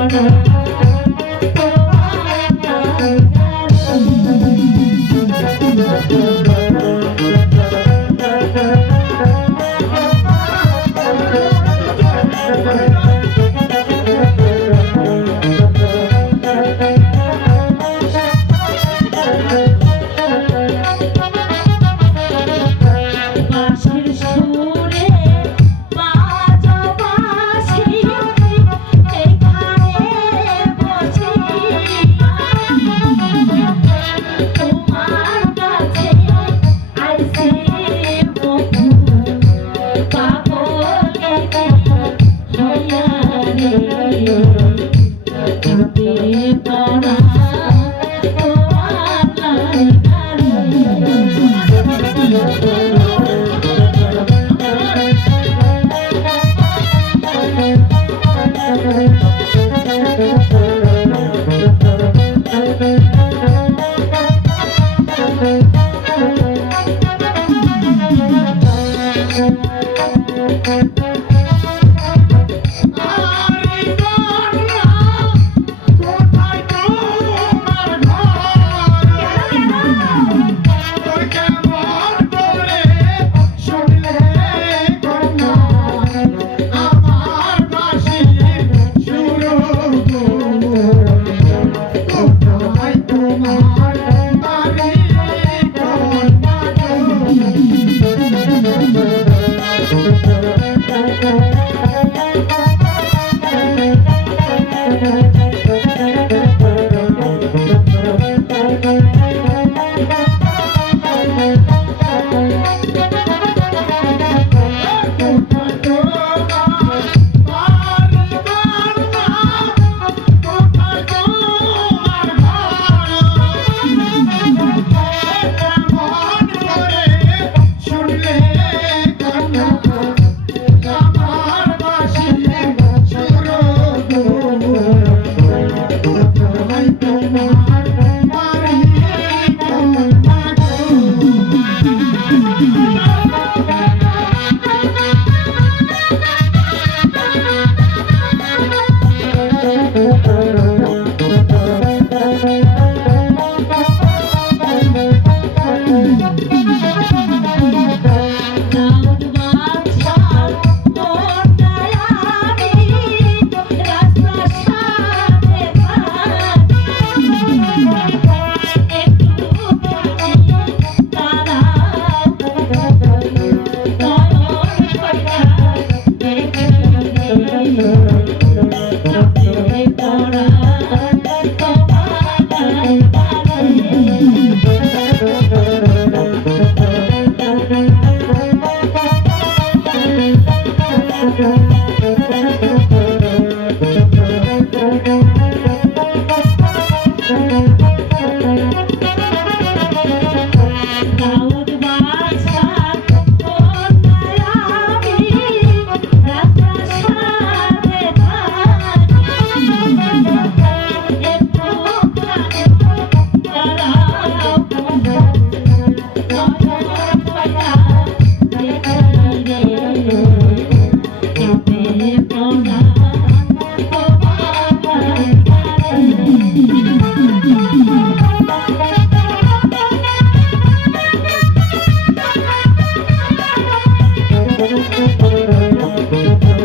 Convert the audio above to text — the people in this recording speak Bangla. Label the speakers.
Speaker 1: Música Música Thank you. Thank you.